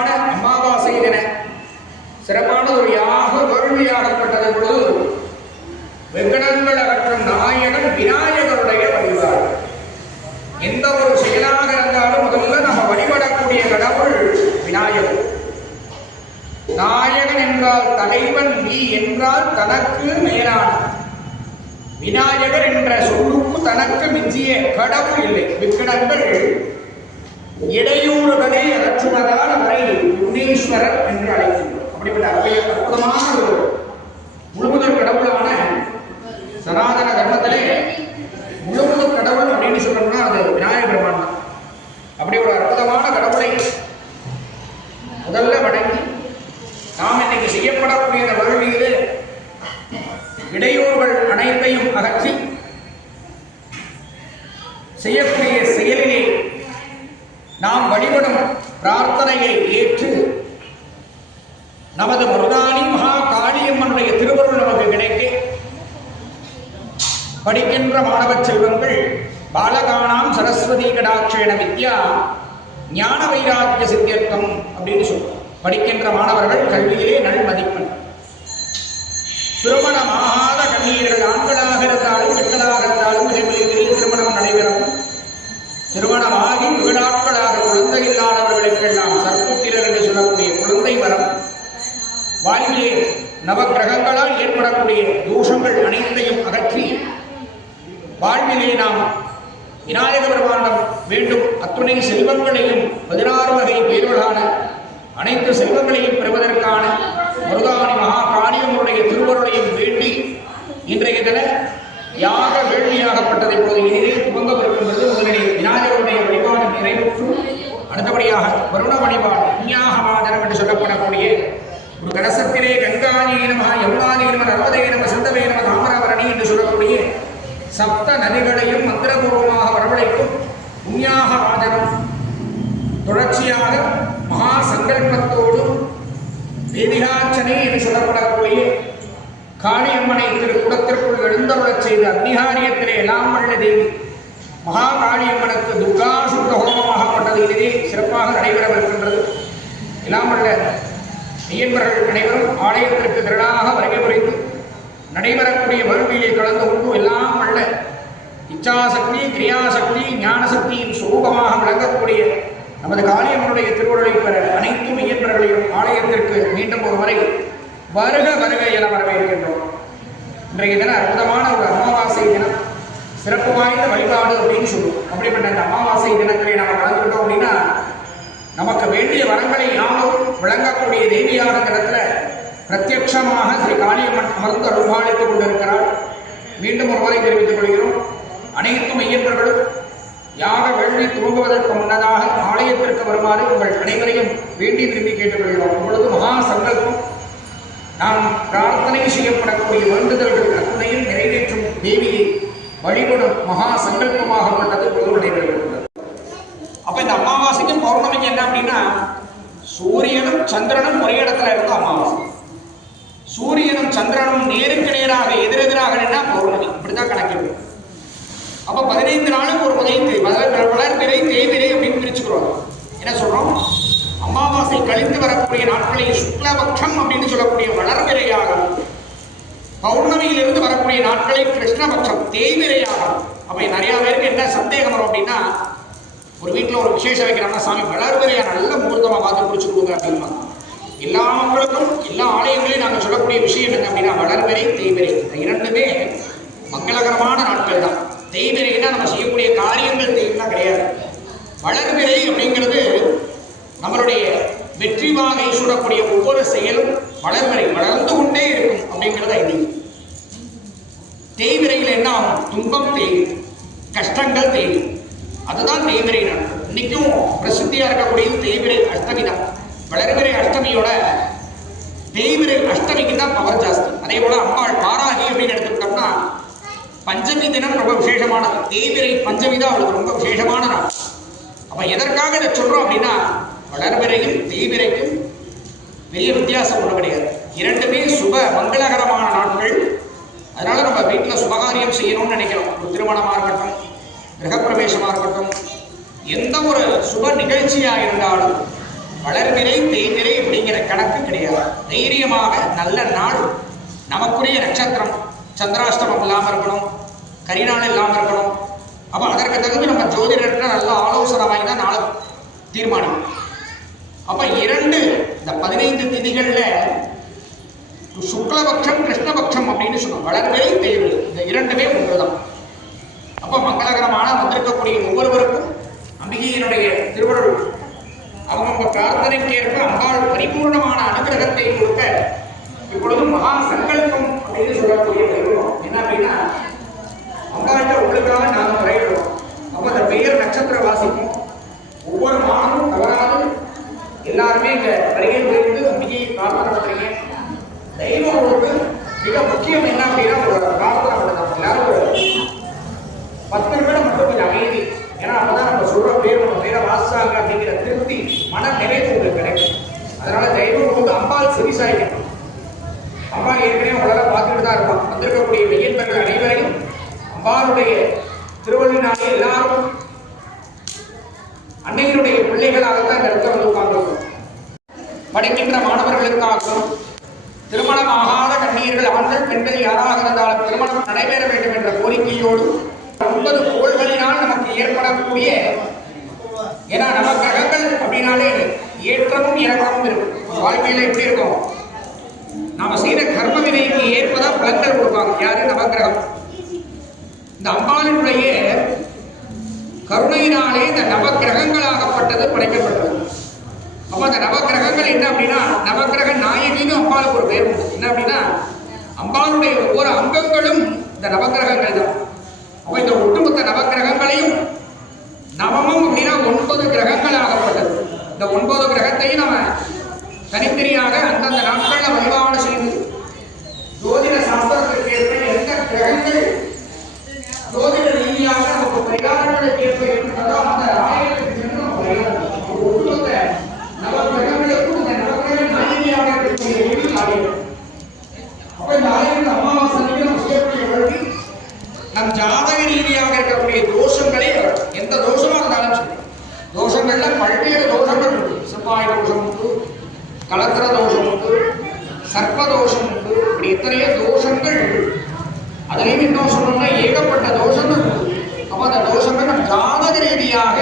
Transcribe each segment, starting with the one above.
சிறப்பான அமாவாசை தின சிறப்பான ஒரு யாக வேள்வியாகப்பட்டது பொழுது வெங்கடங்கள் அகற்றும் நாயகன் விநாயகருடைய வழிபாடு. எந்த ஒரு செயலாக இருந்தாலும் முதல்ல நம்ம வழிபடக்கூடிய கடவுள் விநாயகர். நாயகன் என்றால் தலைவன் நீ என்றால் தனக்கு மேலான. விநாயகர் என்ற சொல்லுக்கு தனக்கு மிஞ்சிய கடவுள் இல்லை. விக்கடங்கள் இடையூறுகளை அகற்றுவதால் அவரை யுக்னேஸ்வரர் என்று அழைக்கின்றோம். அப்படிப்பட்ட அற்புத- அற்புதமான ஒரு முழுமுதல் கடவுளான சனாதன தர்மத்திலே முழுமுதல் கடவுள் அப்படின்னு சொல்றோம்னா அது விநாயகர் பெருமான் தான் அப்படி ஒரு அற்புதமான கடவுளை முதல்ல வணங்கி நாம் இன்னைக்கு செய்யப்படக்கூடிய இந்த வேள்வியிலே இடையூறுகள் அனைத்தையும் அகற்றி செய்யக்கூடிய செயலிலே நாம் வழிபடும் பிரார்த்தனையை ஏற்று நமது மருதானி மகா காளியம்மனுடைய திருவருள் நமக்கு கிடைக்க படிக்கின்ற மாணவ செல்வங்கள் பாலகானாம் சரஸ்வதி கடாட்சேன வித்யா ஞான வைராக்கிய சித்தியர்த்தம் அப்படின்னு சொல்றோம். படிக்கின்ற மாணவர்கள் கல்வியிலே நல் மதிப்பெண். திருமணமாகாத கண்ணீர்கள் ஆண்களாக இருந்தாலும் பெண்களாக இருந்தாலும் இடைவெளிகளில் திருமணம் நடைபெறும். திருமணமாகி விழாக்களாக குழந்தை இல்லாதவர்களுக்கெல்லாம் சற்புத்திரர் என்று சொல்லக்கூடிய குழந்தை வரம் வாழ்விலே நவக்கிரகங்களால் ஏற்படக்கூடிய தூஷங்கள் அனைத்தையும் அகற்றி வாழ்விலே நாம் விநாயக பெருமானம் வேண்டும். அத்துணை செல்வங்களையும் பதினாறு வகை பேர்களான அனைத்து செல்வங்களையும் பெறுவதற்கான முருகாணி மகா காளியம்மனுடைய திருவருளையும் வேண்டி இன்றைய தின யாக வேள்வியாகப்பட்டதை போது இனிதே துவங்கவிருக்கின்றது. முதலில் விநாயகருடைய வழிபாடு நிறைவுற்று அடுத்தபடியாக வருண வழிபாடு புண்ணியாகமாதனம் என்று சொல்லப்படக்கூடிய ஒரு கலசத்திலே கங்காணி நம யமுனாதி நம நம சப்த நதிகளையும் மந்திரபூர்வமாக வரவழைக்கும் புண்ணியாக வாதனம் தொடர்ச்சியாக மகா சங்கல்பத்தோடு தேவிகாச்சனை என்று சொல்லப்படக்கூடிய காளியம்மனை திரு குடத்திற்குள் எழுந்தருளச் செய்த அக்னிகாரியத்திலே எல்லாம் வல்ல தேவி மகா காளியம்மனுக்கு துர்கா சுத்த கொண்டது இதுவே சிறப்பாக நடைபெறவிருக்கின்றது எல்லாம் வல்ல ஐயன்பர்கள் அனைவரும் ஆலயத்திற்கு திரளாக வருகை புரிந்து நடைபெறக்கூடிய வறுமையிலே கலந்து கொண்டு எல்லாம் அல்ல. இச்சாசக்தி கிரியாசக்தி ஞானசக்தியின் சுரூபமாக விளங்கக்கூடிய நமது காளியம்மனுடைய திருவுருளை பெற அனைத்து மெய்யன்பர்களையும் ஆலயத்திற்கு மீண்டும் ஒரு முறை வருக வருக என வரவேற்கின்றோம். இன்றைய தினம் அற்புதமான ஒரு அமாவாசை தினம். சிறப்பு வாய்ந்த வழிபாடு அப்படின்னு சொல்லுவோம். அப்படிப்பட்ட இந்த அமாவாசை தினத்திலே நம்ம கலந்துக்கிட்டோம் அப்படின்னா நமக்கு வேண்டிய வரங்களை யாரும் விளங்கக்கூடிய தேவியான தினத்துல பிரத்யட்சமாக ஸ்ரீ காளியம்மன் அமர்ந்து அருள்பாலித்துக் கொண்டிருக்கிறாள் மீண்டும் ஒரு முறை தெரிவித்துக் கொள்கிறோம். அனைத்து மையப்பர்களும் யாக வேள்வி துவங்குவதற்கு முன்னதாக ஆலயத்திற்கு வருமாறு உங்கள் அனைவரையும் வேண்டி விரும்பி கேட்டுக்கொள்கிறோம். இப்பொழுது மகா சங்கல்பம். நாம் பிரார்த்தனை செய்யப்படக்கூடிய வேண்டுதல்கள் அத்தனையும் நிறைவேற்றும் தேவியை வழிபடும் மகா சங்கல்பமாகப்பட்டது பொது நடைபெறுகிறது. அப்ப இந்த அமாவாசைக்கும் பௌர்ணமிக்கு என்ன அப்படின்னா சூரியனும் சந்திரனும் ஒரே இடத்துல இருந்த அமாவாசை. நேருக்கு நேராக எதிரெதிராக நின்னா பௌர்ணமி இப்படிதான் கணக்கிடும் அப்ப பதினைந்து நாளும் ஒரு முறை தே- வளர் வளர்பிறை தேய்பிறை அப்படின்னு பிரிச்சுக்கிறோம். என்ன சொல்றோம்? அமாவாசை கழிந்து வரக்கூடிய நாட்களை சுக்லபக்ஷம் அப்படின்னு சொல்லக்கூடிய வளர்பிறையாகவும் பௌர்ணமியிலிருந்து வரக்கூடிய நாட்களை கிருஷ்ணபக்ஷம் தேய்பிறையாகும் அப்போ நிறைய பேருக்கு என்ன சந்தேகம் வரும் அப்படின்னா ஒரு வீட்டில் ஒரு விசேஷம் வைக்கிறாங்கன்னா சாமி வளர்பிறையா நல்ல முகூர்த்தமாக பார்த்து குறிச்சு கொடுங்க அப்படின்னா எல்லா மக்களுக்கும் எல்லா ஆலயங்களையும் நாங்கள் சொல்லக்கூடிய விஷயம் என்ன அப்படின்னா வளர்வரை தேய்பிறை இந்த இரண்டுமே மங்களகரமான நாட்கள் தான். தேய்பிறைன்னா நம்ம செய்யக்கூடிய காரியங்கள் தேய்னா கிடையாது. வளர்பிறை அப்படிங்கிறது நம்மளுடைய வெற்றி வாகை சூடக்கூடிய ஒவ்வொரு செயலும் வளர்வரை வளர்ந்து கொண்டே இருக்கும் அப்படிங்கிறது ஐதீகம் தேய்விரையில் என்ன ஆகும்? துன்பம் தேயும் கஷ்டங்கள் தேயும் அதுதான் தேய்விரை நாட்கள் இன்னைக்கும் பிரசித்தியாக இருக்கக்கூடியது தேய்விரை அஷ்டமி தான் வளர்பிறை அஷ்டமியோட தேய்விரை அஷ்டமிக்கு தான் பவர் ஜாஸ்தி. அதே போல அம்பாள் பாராகி அப்படின்னு எடுத்துக்கிட்டோம்னா பஞ்சமி தினம் ரொம்ப விசேஷமானது. தேய்விரை பஞ்சமி தான் அவளுக்கு ரொம்ப விசேஷமான நாள். அப்ப எதற்காக இதை சொல்றோம் அப்படின்னா வளர்பிறையும் தேய்விரைக்கும் பெரிய வித்தியாசம் ஒன்று கிடையாது. இரண்டுமே சுப மங்களகரமான நாட்கள். அதனால நம்ம வீட்டில் சுபகாரியம் செய்யணும்னு நினைக்கிறோம். ஒரு திருமணமாக இருக்கட்டும் கிரகப்பிரவேசமாக இருக்கட்டும் எந்த ஒரு சுப நிகழ்ச்சியாக இருந்தாலும் வளர்நிலை தேய்நிலை அப்படிங்கிற கணக்கு கிடையாது. தைரியமாக நல்ல நாள் நமக்குரிய நட்சத்திரம். சந்திராஷ்டமம் இல்லாமல் இருக்கணும். கரிநாள் இல்லாமல் இருக்கணும். அப்போ அதற்கு தகுந்து நம்ம ஜோதிடர்கிட்ட நல்ல ஆலோசனை வாங்கி தான் நாளை தீர்மானம். அப்ப இரண்டு இந்த பதினைந்து திதிகள்ல சுக்லபக்ஷம் கிருஷ்ணபக்ஷம் அப்படின்னு சொல்லுவோம். வளர்நிலை தேவை இந்த இரண்டுமே ஒன்றுதான் அப்ப மங்களகரமான வந்திருக்கக்கூடிய ஒவ்வொருவருக்கும் அம்பிகையினுடைய திருவள்ளுவர் அவங்க பிரார்த்தனைக்கேற்ப அம்பாள் பரிபூர்ணமான அனுகிரகத்தை கொடுக்க இப்பொழுது மகா சங்கல்பம் அப்படின்னு சொல்லக்கூடிய பெறுவோம் என்ன அப்படின்னா அம்பாள்கிட்ட உங்களுக்காக நாங்கள் முறையிடுவோம் அப்போ அந்த பெயர் நட்சத்திர வாசிக்கும் ஒவ்வொரு மாதமும் தவறாது எல்லாருமே இங்க வருகை புரிந்து அம்பிகையை பிரார்த்தனை பண்றீங்க தெய்வங்களுக்கு மிக முக்கியம் என்ன அப்படின்னா ஒரு பிரார்த்தனை பண்ணலாம் எல்லாரும் ஒரு பத்து நிமிடம் மட்டும் கொஞ்சம் அமைதி ஏன்னா அப்பதான் நம்ம சொல்ற பேர் நம்ம பேரை வாசிச்சாங்க அப்படிங்கிற திருப்தி மன நிறைவு உங்களுக்கு கிடைக்கும் அதனால தயவு உங்களுக்கு அம்பாள் செவிசாய்க்கணும் அம்பாள் ஏற்கனவே உங்களால பார்த்துட்டு தான் இருப்பான் வந்திருக்கக்கூடிய மெய்யன்பர்கள் அனைவரையும் அம்பாளுடைய திருவள்ளினாலே எல்லாரும் அன்னையினுடைய பிள்ளைகளாகத்தான் இந்த இடத்துல வந்து உட்கார்ந்துருக்கும். படிக்கின்ற மாணவர்களுக்காகவும் திருமணம் ஆகாத கண்ணீர்கள் ஆண்கள் பெண்கள் யாராக இருந்தாலும் திருமணம் நடைபெற வேண்டும் என்ற கோரிக்கையோடு ஒன்பது கோள்களினால் நமக்கு ஏற்படக்கூடிய ஏன்னா நமக்காக அப்படின்னாலே ஏற்றமும் இறக்கமும் இருக்கும். வாழ்க்கையில எப்படி இருக்கும்? நாம செய்த கர்ம வினைக்கு ஏற்பதான் பலன்கள் கொடுப்பாங்க. யாரு? நவக்கிரகம். இந்த அம்பாளினுடைய கருணையினாலே இந்த நவக்கிரகங்களாகப்பட்டது படைக்கப்பட்டது அப்ப அந்த நவக்கிரகங்கள் என்ன அப்படின்னா நவக்கிரக நாயகின்னு அம்பாளுக்கு ஒரு பேர் என்ன அப்படின்னா அம்பாளுடைய ஒவ்வொரு அங்கங்களும் இந்த நவக்கிரகங்கள் தான் அப்ப இந்த ஒட்டுமொத்த நவக்கிரகங்களையும் நவமம் அப்படின்னா ஒன்பது கிரகங்கள் ஆகப்பட்டது இந்த ஒன்பது கிரகத்தையும் நம்ம தனித்தனியாக அந்தந்த நாட்களில் வழிபாடு செய்து ஜோதிட சாஸ்திரத்திற்கு ஏற்ப எந்த கிரகங்கள் ஜோதிட ரீதியாக நமக்கு பரிகாரங்களுக்கு ஏற்ப இருக்கின்றதோ அந்த ஆலயத்துக்கு சென்று நம்ம பரிகாரம் செய்யணும். ஒட்டுமொத்த நவக்கிரகங்களுக்கும் இந்த நவக்கிரக நாயகியாக இருக்கக்கூடிய தேவி ஆலயம் அப்ப இந்த ஆலயத்தில் அமாவாசை அன்னைக்கு நம்ம செய்யக்கூடிய வேள்வி நம் ஜாதக ரீதியாக இருக்கக்கூடிய தோஷங்களை எந்த தோஷமா இருந்தாலும் சரி தோஷங்கள்ல பல்வேறு தோஷங்கள் உண்டு செவ்வாய் தோஷம் உண்டு கலத்திர தோஷம் உண்டு சர்ப்ப தோஷம் உண்டு இப்படி எத்தனையோ தோஷங்கள் அதுலேயும் இன்னும் சொல்லணும்னா ஏகப்பட்ட தோஷங்கள் அப்ப அந்த தோஷங்கள் ஜாதக ரீதியாக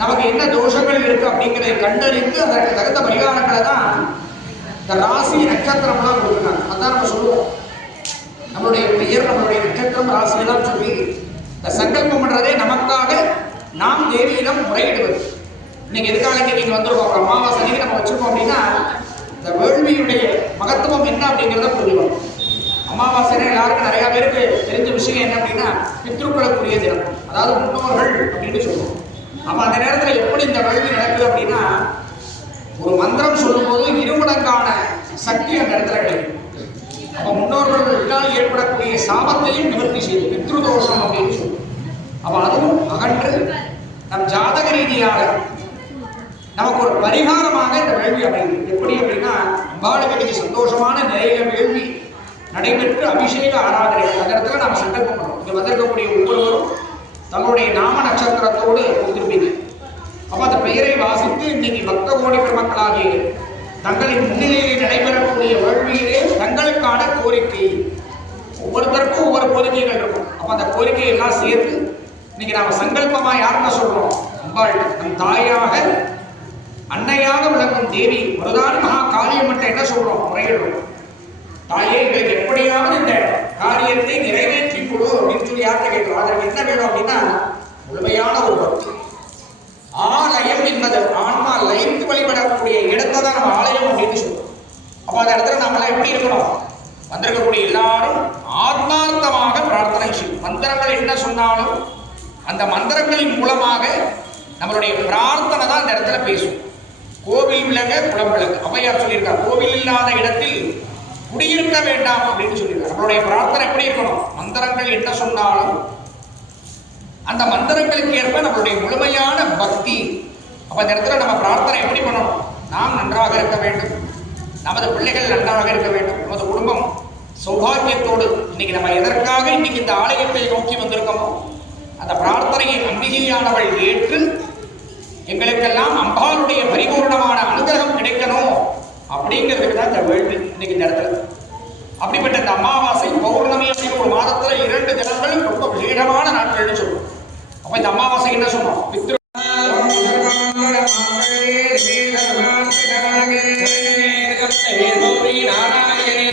நமக்கு என்ன தோஷங்கள் இருக்கு அப்படிங்கிறத கண்டறிந்து அதற்கு தகுந்த பரிகாரங்களை தான் இந்த ராசி நட்சத்திரம்லாம் கொடுக்குறாங்க. அதான் நம்ம சொல்லுவோம். நம்மளுடைய பெயர் நம்மளுடைய நட்சத்திரம் ராசியெல்லாம் சொல்லி இந்த சங்கல்பம் பண்றதே நமக்காக நாம் தேவியிடம் முறையிடுவது. இன்னைக்கு எதுக்காக நீங்கள் நீங்க வந்திருக்கோம்? ஒரு அமாவாசை நம்ம வச்சிருக்கோம் அப்படின்னா இந்த வேள்வியுடைய மகத்துவம் என்ன அப்படிங்கிறத புரிஞ்சுக்கணும். அமாவாசைனா எல்லாருக்கும் நிறைய பேருக்கு தெரிஞ்ச விஷயம் என்ன அப்படின்னா பித்ருக்களுக்குரிய தினம். அதாவது முன்னோர்கள் அப்படின்னு சொல்லுவோம். அப்ப அந்த நேரத்துல எப்படி இந்த கல்வி நடக்குது அப்படின்னா ஒரு மந்திரம் சொல்லும்போது இருமடங்கான சக்தி அந்த இடத்துல கிடைக்கும். அப்ப முன்னோர்களுக்கால் ஏற்படக்கூடிய சாபத்தையும் நிவர்த்தி செய்யும். பித்ரு தோஷம் அப்படின்னு சொல்லுவோம். அப்ப அதுவும் அகன்று நம் ஜாதக ரீதியாக நமக்கு ஒரு பரிகாரமாக இந்த வேள்வி அமையுது. எப்படி அப்படின்னா அம்பாளுக்கு சந்தோஷமான நிலையில வேள்வி நடைபெற்று அபிஷேக ஆராதனை அந்த இடத்துல சங்கல்பம் பண்ணோம் இங்கே வந்திருக்கக்கூடிய ஒவ்வொருவரும் தங்களுடைய நாம நட்சத்திரத்தோடு கொடுத்துருப்பீங்க அப்போ அந்த பெயரை வாசித்து இன்னைக்கு பக்த கோடி பெருமக்களாகிய தங்களின் முன்னிலையிலே நடைபெறக்கூடிய வேள்வியிலே தங்களுக்கான கோரிக்கை. ஒவ்வொருத்தருக்கும் ஒவ்வொரு கோரிக்கைகள் இருக்கும். அப்போ அந்த கோரிக்கை எல்லாம் சேர்த்து இன்னைக்கு நாம் சங்கல்பமாக யாருன்னு சொல்கிறோம் அம்பாள் நம் தாயாக அன்னையாக விளங்கும் தேவி மருதான மகா காளியம்மன் என்ன சொல்கிறோம் முறையிடுறோம். தாயே எங்களுக்கு எப்படியாவது இந்த காரியத்தை நிறைவேற்றி கொடு அப்படின்னு சொல்லி யார்கிட்ட கேட்கிறோம்? அதற்கு என்ன வேணும் அப்படின்னா முழுமையான ஒரு பக்தி ஆலயம் என்பது ஆன்மா லயித்து வழிபடக்கூடிய இடத்தை தான் நம்ம ஆலயம் அப்படின்னு சொல்றோம். அப்போ அந்த இடத்துல நம்மளாம் எப்படி இருக்கணும்? வந்திருக்கக்கூடிய எல்லாரும் ஆத்மார்த்தமாக பிரார்த்தனை செய்யும் மந்திரங்கள் என்ன சொன்னாலும் அந்த மந்திரங்களின் மூலமாக நம்மளுடைய பிரார்த்தனை தான் அந்த இடத்துல பேசும். கோவில் விலக குளம் விலக அவையார் சொல்லியிருக்கார் கோவில் இல்லாத இடத்தில் குடியிருக்க வேண்டாம் அப்படின்னு சொல்லியிருக்கார். நம்மளுடைய பிரார்த்தனை எப்படி இருக்கணும்? மந்திரங்கள் என்ன சொன்னாலும் அந்த மந்திரங்களுக்கு ஏற்ப நம்மளுடைய முழுமையான பக்தி. அப்ப அந்த இடத்துல நம்ம பிரார்த்தனை எப்படி பண்ணணும்? நாம் நன்றாக இருக்க வேண்டும். நமது பிள்ளைகள் நன்றாக இருக்க வேண்டும். நமது குடும்பம் சௌபாகியத்தோடு இன்னைக்கு நம்ம எதற்காக இன்னைக்கு இந்த ஆலயத்தை நோக்கி வந்திருக்கோமோ அந்த பிரார்த்தனையை நம்பிக்கையானவள் ஏற்று எங்களுக்கெல்லாம் அம்பாளுடைய பரிபூர்ணமான அனுகிரகம் கிடைக்கணும். அப்படிங்கிறதுக்கு தான் இந்த வேள்வி இன்னைக்கு இந்த இடத்துல அப்படிப்பட்ட இந்த அமாவாசை பௌர்ணமி அப்படின்னு ஒரு மாதத்துல இரண்டு தினங்கள் ரொம்ப விசேடமான நாட்கள்னு சொல்லுவோம் அப்ப இந்த அமாவாசை என்ன சொன்னோம் பித்ரு நாராயணே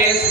es